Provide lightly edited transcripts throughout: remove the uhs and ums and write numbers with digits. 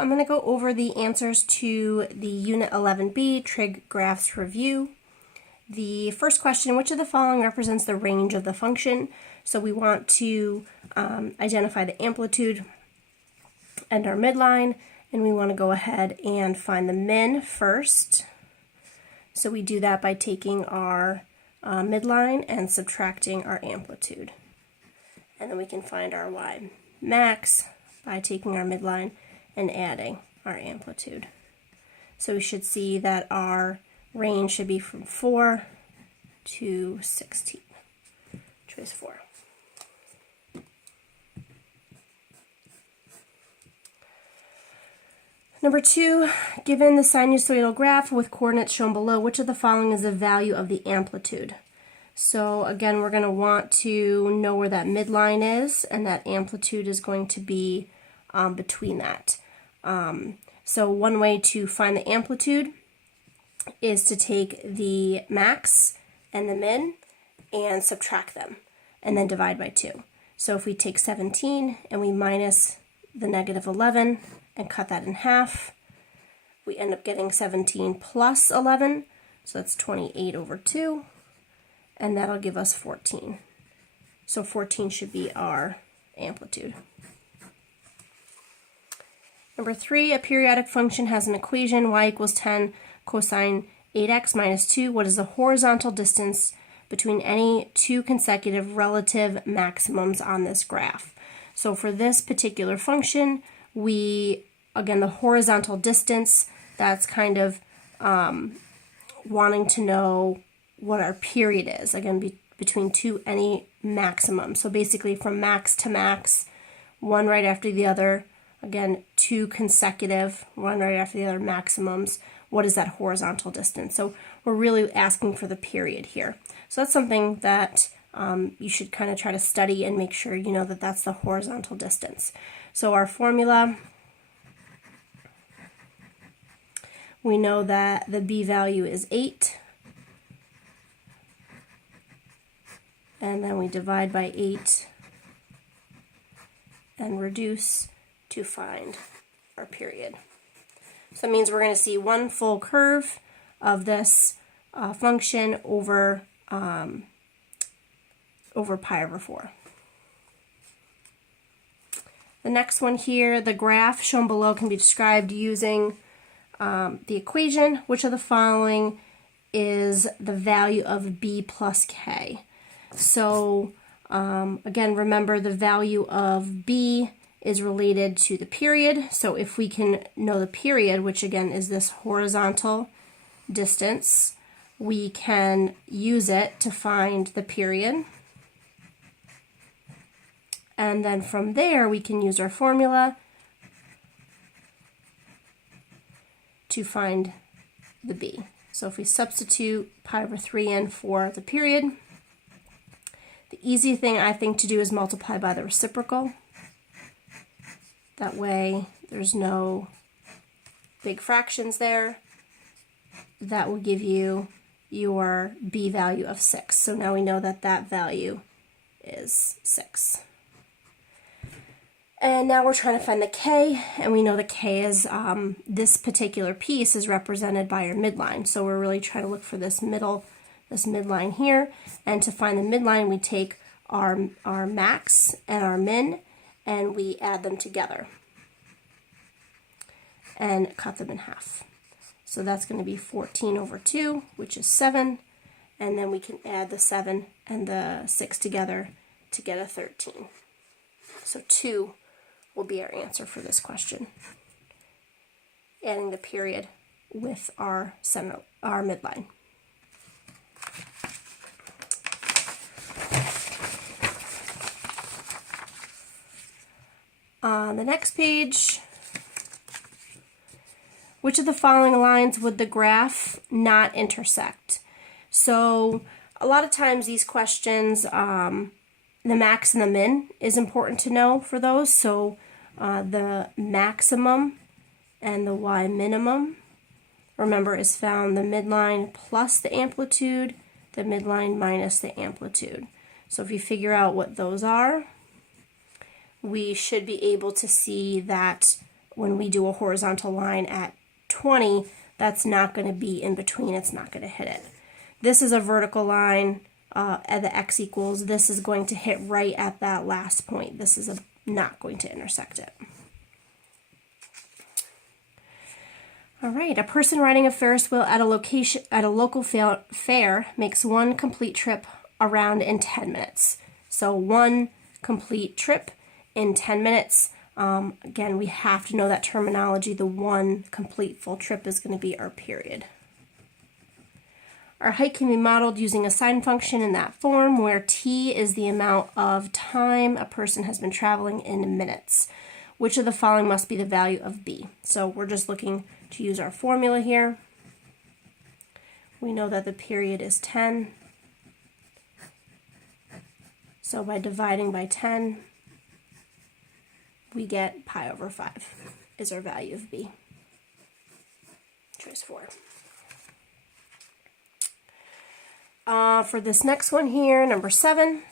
I'm going to go over the answers to the Unit 11B trig graphs review. The first question, which of the following represents the range of the function? So we want to identify the amplitude and our midline, and we want to go ahead and find the min first. So we do that by taking our midline and subtracting our amplitude. And then we can find our y max by taking our midline and adding our amplitude. So we should see that our range should be from 4 to 16. Choice 4. Number 2, given the sinusoidal graph with coordinates shown below, which of the following is the value of the amplitude? So again, we're going to want to know where that midline is, and that amplitude is going to be between that. So one way to find the amplitude is to take the max and the min and subtract them, and then divide by 2. So if we take 17 and we minus the negative 11 and cut that in half, we end up getting 17 plus 11, so that's 28 over 2, and that'll give us 14. So 14 should be our amplitude. Number 3, a periodic function has an equation, y equals 10 cosine 8x minus 2. What is the horizontal distance between any two consecutive relative maximums on this graph? So for this particular function, again, the horizontal distance, that's kind of wanting to know what our period is, again, between any maximum. So basically from max to max, one right after the other, again, two consecutive, one right after the other maximums. What is that horizontal distance? So we're really asking for the period here. So that's something that you should kind of try to study and make sure you know that that's the horizontal distance. So our formula, we know that the b value is 8, and then we divide by 8 and reduce to find our period. So that means we're going to see one full curve of this function over pi over 4. The next one here, the graph shown below can be described using the equation. Which of the following is the value of b plus k? So again, remember the value of b is related to the period. So if we can know the period, which again is this horizontal distance, we can use it to find the period. And then from there, we can use our formula to find the b. So if we substitute pi over 3n for the period, the easy thing I think to do is multiply by the reciprocal. That way there's no big fractions there. That will give you your b value of 6. So now we know that that value is 6. And now we're trying to find the k, and we know the k is, this particular piece is represented by our midline. So we're really trying to look for this midline here. And to find the midline, we take our max and our min, and we add them together and cut them in half. So that's going to be 14 over 2, which is 7, and then we can add the 7 and the 6 together to get a 13. So 2 will be our answer for this question, adding the period with our midline. On the next page, which of the following lines would the graph not intersect? So a lot of times these questions, the max and the min is important to know for those. So the maximum and the y minimum, remember, is found the midline plus the amplitude, the midline minus the amplitude. So if you figure out what those are, we should be able to see that when we do a horizontal line at 20, that's not going to be in between. It's not going to hit it. This is a vertical line at the x equals. This is going to hit right at that last point. This is not going to intersect it. All right, a person riding a Ferris wheel at a local fair makes one complete trip around in 10 minutes. So one complete trip in 10 minutes. Again, we have to know that terminology. The one complete full trip is going to be our period. Our height can be modeled using a sine function in that form where t is the amount of time a person has been traveling in minutes. Which of the following must be the value of b? So we're just looking to use our formula here. We know that the period is 10. So by dividing by 10, we get pi over 5 is our value of b. Choice 4. For this next one here, number 7,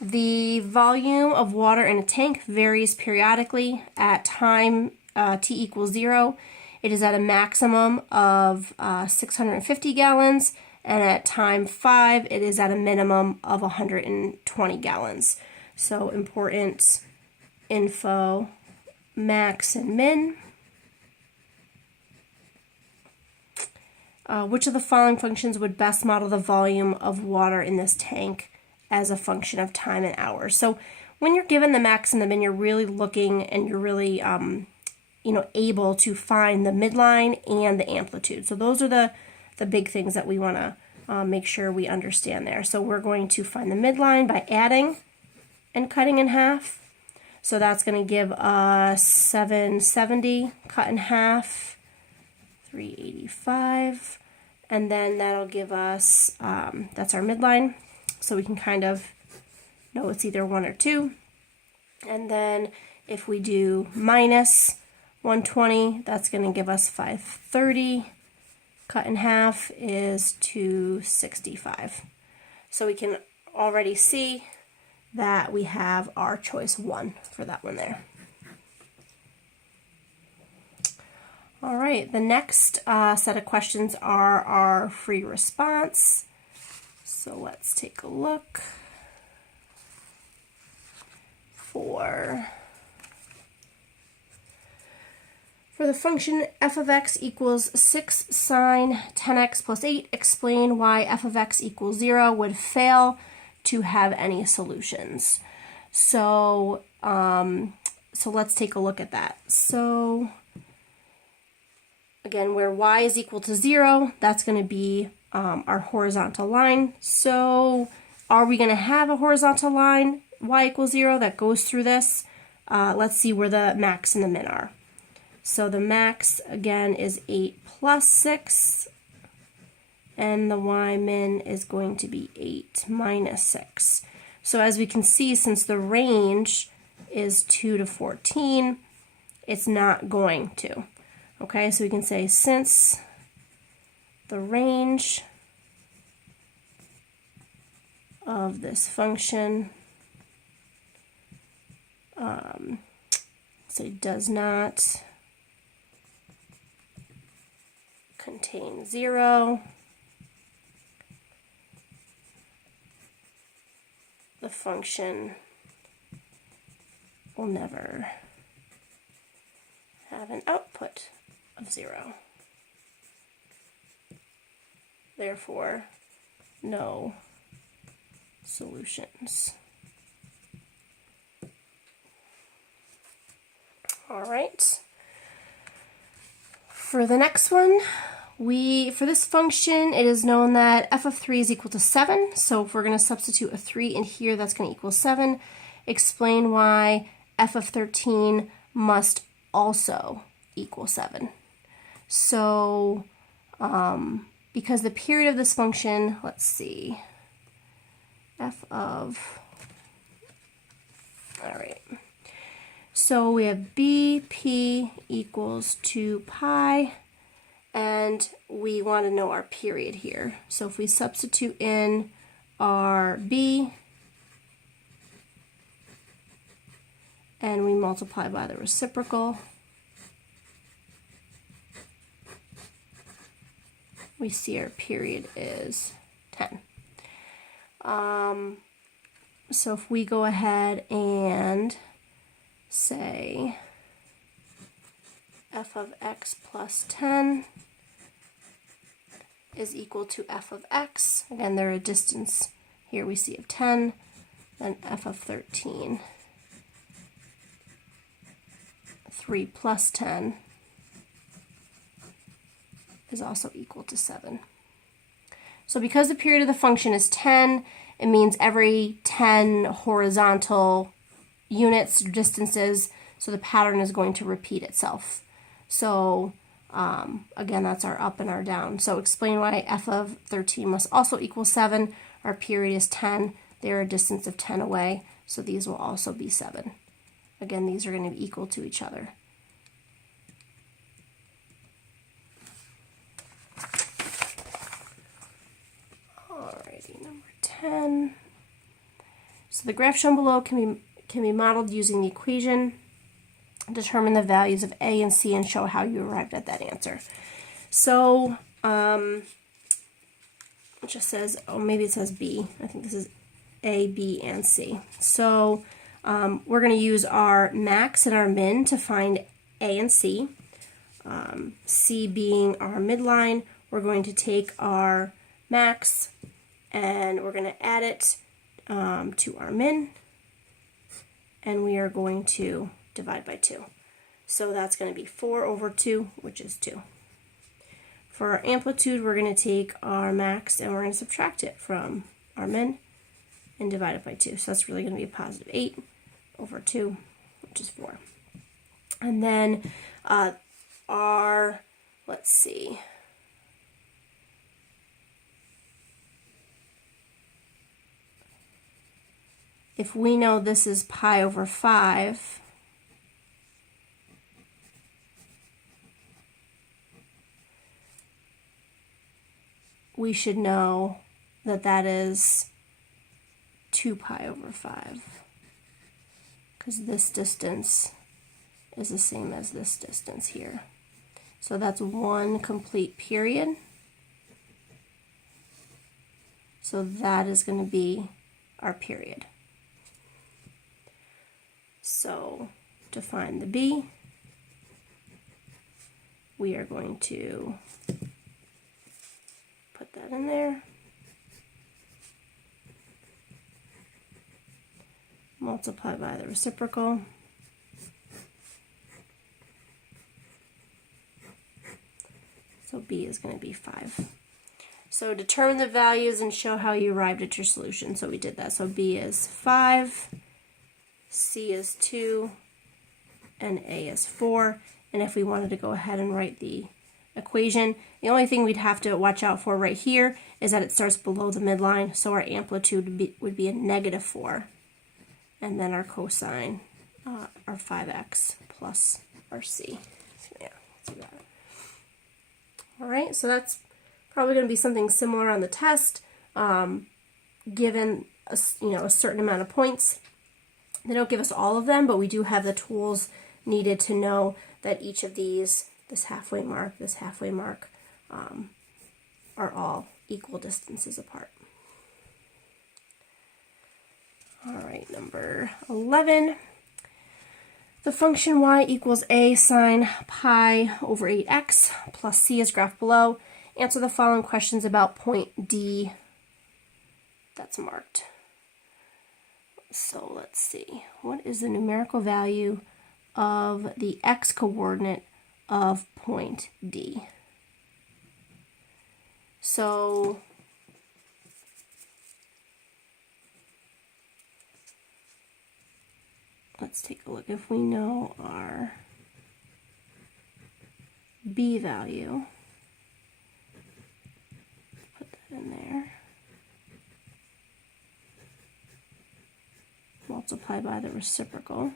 the volume of water in a tank varies periodically. At time t equals 0, it is at a maximum of 650 gallons, and at time 5, it is at a minimum of 120 gallons. So important info, max and min. Which of the following functions would best model the volume of water in this tank as a function of time and hours? So when you're given the max and the min, you're really looking and you're really able to find the midline and the amplitude. So those are the big things that we want to make sure we understand there. So we're going to find the midline by adding and cutting in half. So that's going to give us 770 cut in half, 385, and then that'll give us, that's our midline. So we can kind of know it's either 1 or 2. And then if we do minus 120, that's going to give us 530. Cut in half is 265. So we can already see that we have our choice 1 for that one there. All right, the next set of questions are our free response. So let's take a look for the function f of x equals 6 sine 10x plus 8, explain why f of x equals 0 would fail to have any solutions. So, let's take a look at that. So again, where y is equal to 0, that's going to be our horizontal line. So are we going to have a horizontal line, y equals 0, that goes through this? Let's see where the max and the min are. So the max, again, is 8 plus 6, and the y min is going to be 8 minus 6. So as we can see, since the range is 2 to 14, it's not going to. Okay, so we can say since the range of this function does not contain 0, the function will never have an output of 0. Therefore, no solutions. All right. For the next one, for this function, it is known that f of 3 is equal to 7. So if we're going to substitute a 3 in here, that's going to equal 7. Explain why f of 13 must also equal 7. So because the period of this function, let's see, f of, all right. So we have BP equals 2 pi, and we want to know our period here. So if we substitute in our B and we multiply by the reciprocal, we see our period is 10. So if we go ahead and say f of x plus 10 is equal to f of x, again, they're a distance here we see of 10, then f of 13, 3 plus 10 is also equal to 7. So because the period of the function is 10, it means every 10 horizontal units or distances, so the pattern is going to repeat itself. So again, that's our up and our down. So explain why f of 13 must also equal 7. Our period is 10. They're a distance of 10 away, so these will also be 7. Again, these are going to be equal to each other. Alrighty, number 10. So the graph shown below can be modeled using the equation. Determine the values of A and C and show how you arrived at that answer. So it just says, oh, maybe it says B. I think this is A, B, and C. So we're going to use our max and our min to find A and C. C being our midline, we're going to take our max and we're going to add it to our min, and we are going to divide by 2. So that's going to be 4 over 2, which is 2. For our amplitude, we're going to take our max and we're going to subtract it from our min and divide it by 2. So that's really going to be a positive 8 over 2, which is 4. And then let's see, if we know this is pi over 5, we should know that that is 2 pi over 5, because this distance is the same as this distance here. So that's 1 complete period. So that is going to be our period. So to find the B, we are going to put that in there, multiply by the reciprocal, so B is going to be 5. So determine the values and show how you arrived at your solution. So we did that. So B is 5, C is 2, and A is 4. And if we wanted to go ahead and write the equation, the only thing we'd have to watch out for right here is that it starts below the midline, so our amplitude would be a negative 4. And then our cosine, our 5x plus our C. So yeah, let's do that. All right, so that's probably going to be something similar on the test, given a certain amount of points. They don't give us all of them, but we do have the tools needed to know that each of these, this halfway mark, are all equal distances apart. All right, number 11. The function y equals a sine pi over 8x plus c is graphed below. Answer the following questions about point D that's marked. So let's see. What is the numerical value of the x coordinate of point D? So let's take a look. If we know our B value, put that in there, multiply by the reciprocal.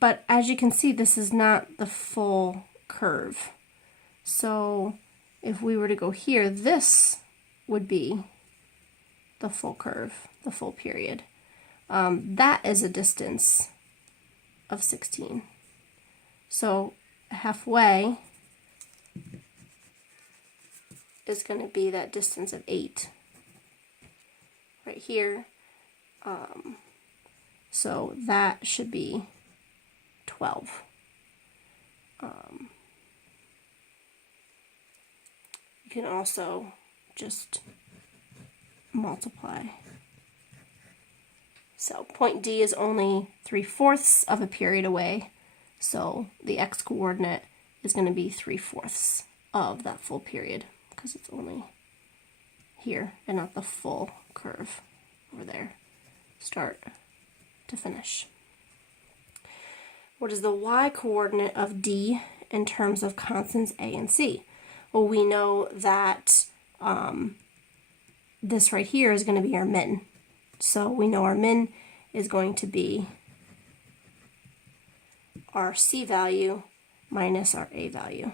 But as you can see, this is not the full curve. So if we were to go here, this would be the full curve, the full period. that is a distance of 16. So halfway is going to be that distance of 8 right here. So that should be 12. You can also just multiply. So point D is only 3/4 of a period away, so the x-coordinate is going to be 3/4 of that full period, because it's only here and not the full curve over there, start to finish. What is the y-coordinate of D in terms of constants A and C? Well, we know that this right here is going to be our min. So we know our min is going to be our C value minus our A value,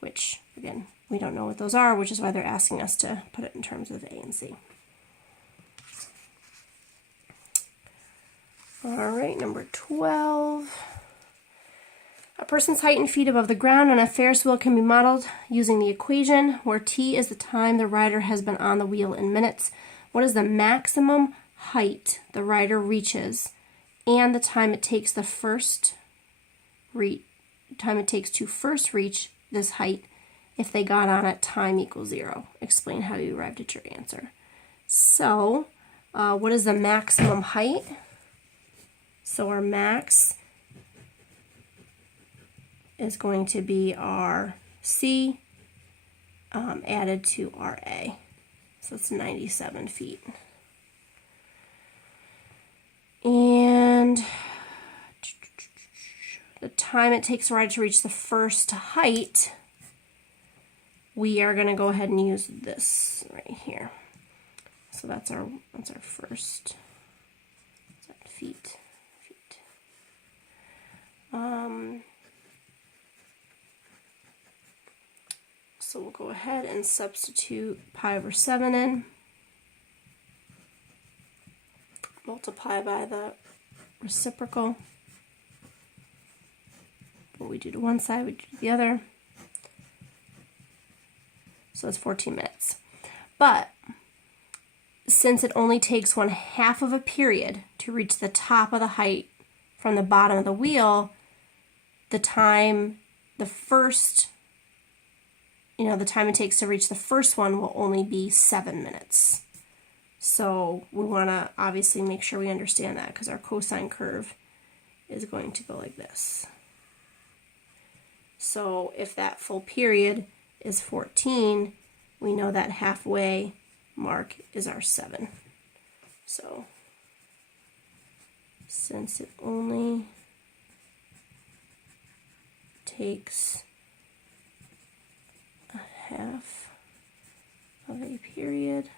which, again, we don't know what those are, which is why they're asking us to put it in terms of A and C. All right, number 12. A person's height in feet above the ground on a Ferris wheel can be modeled using the equation where T is the time the rider has been on the wheel in minutes. What is the maximum height the rider reaches and the time it takes to first reach this height if they got on at time equals 0? Explain how you arrived at your answer. So, what is the maximum height? So our max is going to be our C added to our A. So it's 97 feet. And the time it takes a rider to reach the first height, we are going to go ahead and use this right here. So that's our first feet. So we'll go ahead and substitute pi over 7 in. Multiply by the reciprocal. What we do to one side, we do to the other. So it's 14 minutes. But since it only takes 1/2 of a period to reach the top of the height from the bottom of the wheel, the time it takes to reach the first one will only be 7 minutes. So we want to obviously make sure we understand that, because our cosine curve is going to go like this. So if that full period is 14, we know that halfway mark is our 7. So since it only takes a half of a period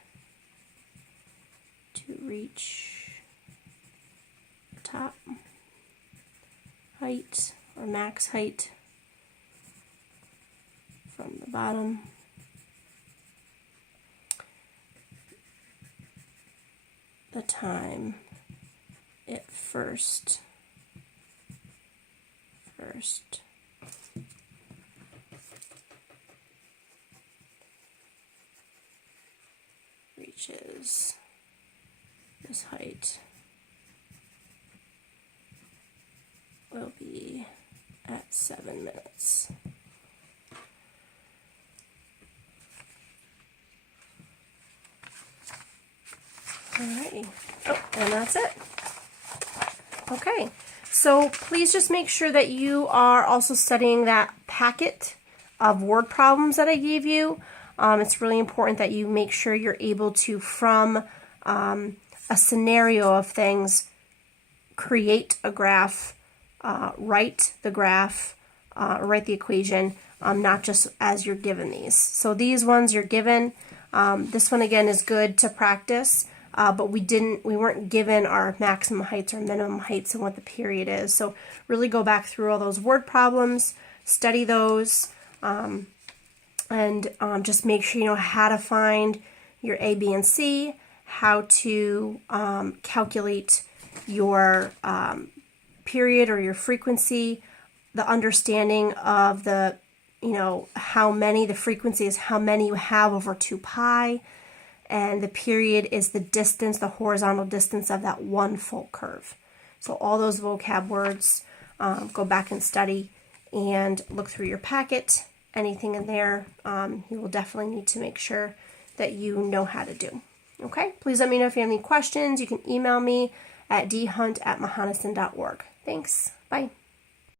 to reach top height or max height from the bottom, the time it first reaches this height will be at 7 minutes. Alrighty. Oh, and that's it. Okay, so please just make sure that you are also studying that packet of word problems that I gave you. It's really important that you make sure you're able to, from a scenario of things, create a graph, write the graph, write the equation, not just as you're given these. So these ones you're given. This one again is good to practice. But we weren't given our maximum heights or minimum heights and what the period is. So really go back through all those word problems, study those, and just make sure you know how to find your A, B, and C, how to calculate your period or your frequency, the understanding of the, how many, the frequency is how many you have over 2 pi, and the period is the distance, the horizontal distance of that one full curve. So all those vocab words, go back and study and look through your packet. Anything in there, you will definitely need to make sure that you know how to do. Okay, please let me know if you have any questions. You can email me at dhunt@mohonasen.org. Thanks. Bye.